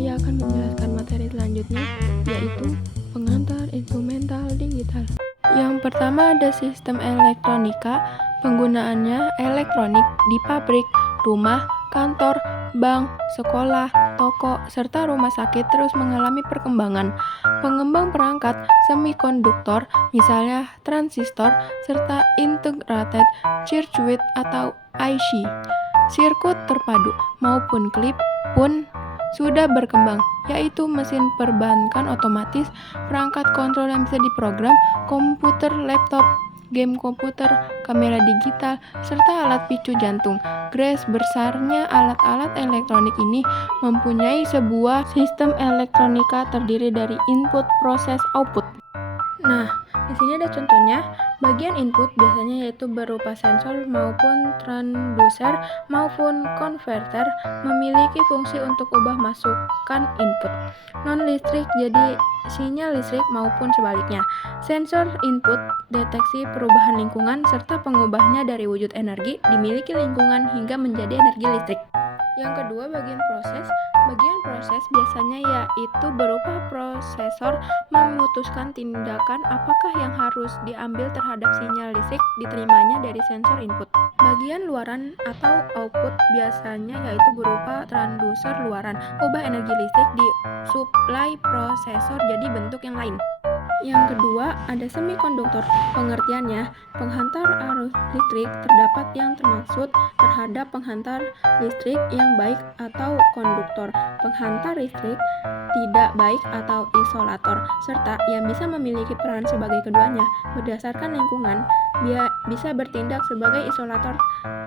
saya akan menjelaskan materi selanjutnya, yaitu pengantar instrumental digital. Yang pertama ada sistem elektronika. Penggunaannya elektronik di pabrik, rumah, kantor, bank, sekolah, toko, serta rumah sakit terus mengalami perkembangan. Pengembang perangkat semikonduktor, misalnya transistor, serta integrated circuit atau IC, sirkuit terpadu maupun klip pun sudah berkembang, yaitu mesin perbankan otomatis, perangkat kontrol yang bisa diprogram, komputer, laptop, game komputer, kamera digital, serta alat picu jantung. Garis besarnya alat-alat elektronik ini mempunyai sebuah sistem elektronika terdiri dari input, proses, output. Nah, di sini ada contohnya. Bagian input biasanya yaitu berupa sensor maupun transducer maupun konverter memiliki fungsi untuk ubah masukkan input non-listrik jadi sinyal listrik maupun sebaliknya. Sensor input deteksi perubahan lingkungan serta pengubahnya dari wujud energi dimiliki lingkungan hingga menjadi energi listrik. Yang kedua, bagian proses. Bagian proses biasanya yaitu berupa prosesor memutuskan tindakan apakah yang harus diambil terhadap sinyal listrik diterimanya dari sensor input. Bagian luaran atau output biasanya yaitu berupa transducer luaran, ubah energi listrik di suplai prosesor jadi bentuk yang lain. Yang kedua, ada semikonduktor. Pengertiannya, penghantar arus listrik terdapat yang termaksud terhadap penghantar listrik yang baik atau konduktor, penghantar listrik tidak baik atau isolator, serta yang bisa memiliki peran sebagai keduanya. Berdasarkan lingkungan, dia bisa bertindak sebagai isolator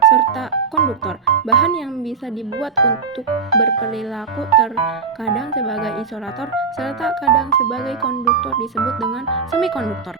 serta konduktor. Bahan yang bisa dibuat untuk berperilaku terkadang sebagai isolator serta kadang sebagai konduktor disebut dengan semikonduktor.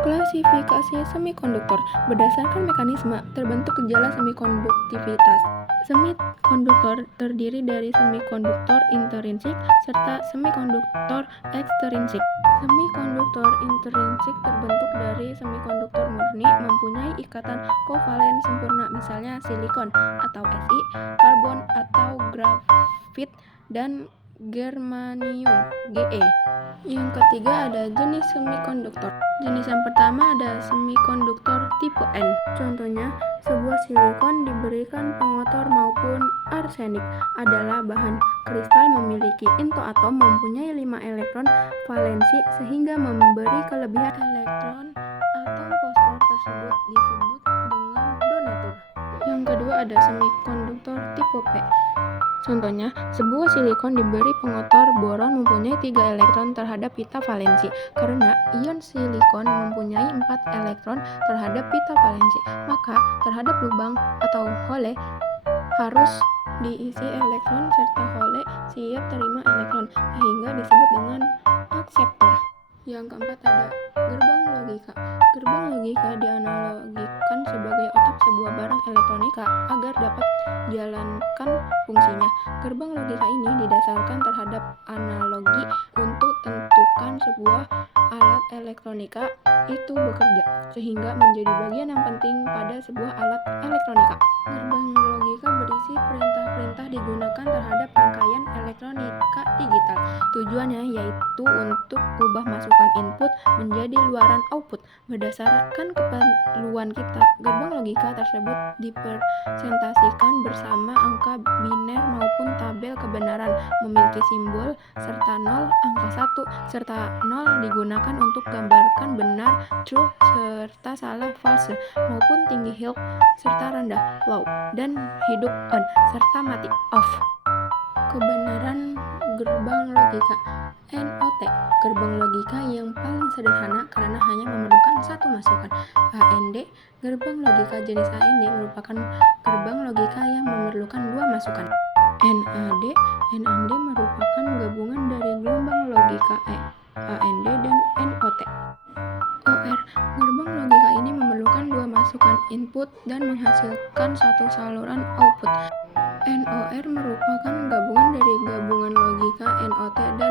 Klasifikasi semikonduktor berdasarkan mekanisme terbentuk gejala semikonduktivitas. Semikonduktor terdiri dari semikonduktor intrinsik serta semikonduktor ekstrinsik. Semikonduktor intrinsik terbentuk dari semikonduktor murni mempunyai ikatan kovalen sempurna, misalnya silikon atau Si, karbon atau grafit, dan germanium Ge. Yang ketiga ada jenis semikonduktor. Jenis yang pertama ada semikonduktor tipe N. Contohnya, sebuah silikon diberikan pengotor maupun arsenik adalah bahan kristal memiliki atom mempunyai 5 elektron valensi sehingga memberi kelebihan elektron. Atom fosfor tersebut disebut dengan donatur. Yang kedua ada semikonduktor tipe P. Contohnya, sebuah silikon diberi pengotor boron mempunyai 3 elektron terhadap pita valensi. Karena ion silikon mempunyai 4 elektron terhadap pita valensi, maka terhadap lubang atau hole harus diisi elektron serta hole siap terima elektron, sehingga disebut dengan akseptor. Yang keempat ada gerbang logika. Gerbang logika dianalogikan sebagai otak sebuah barang elektronika agar dapat jalankan fungsinya. Gerbang logika ini didasarkan terhadap analogi untuk tentukan sebuah alat elektronika itu bekerja, sehingga menjadi bagian yang penting pada sebuah alat elektronika. Gerbang logika berisi perintah-perintah digunakan terhadap rangkaian elektronika digital. Tujuannya yaitu untuk ubah masukan input menjadi luaran output. Berdasarkan keperluan kita, gerbang logika tersebut dipresentasikan bersama angka biner maupun tabel kebenaran, memiliki simbol serta 0, angka 1, serta 0 digunakan untuk gambarkan benar true serta salah false, maupun tinggi hill serta rendah low, dan hidup on serta mati off. Kebenaran gerbang logika NOT, gerbang logika yang paling sederhana karena hanya memerlukan satu masukan. AND, gerbang logika jenis AND merupakan gerbang logika yang memerlukan 2 masukan. NAND merupakan gabungan dari gelombang logika AND dan NOT. OR, gerbang logika ini memerlukan 2 masukan input dan menghasilkan satu saluran output. NOR merupakan gabungan dari gabungan logika NOT dan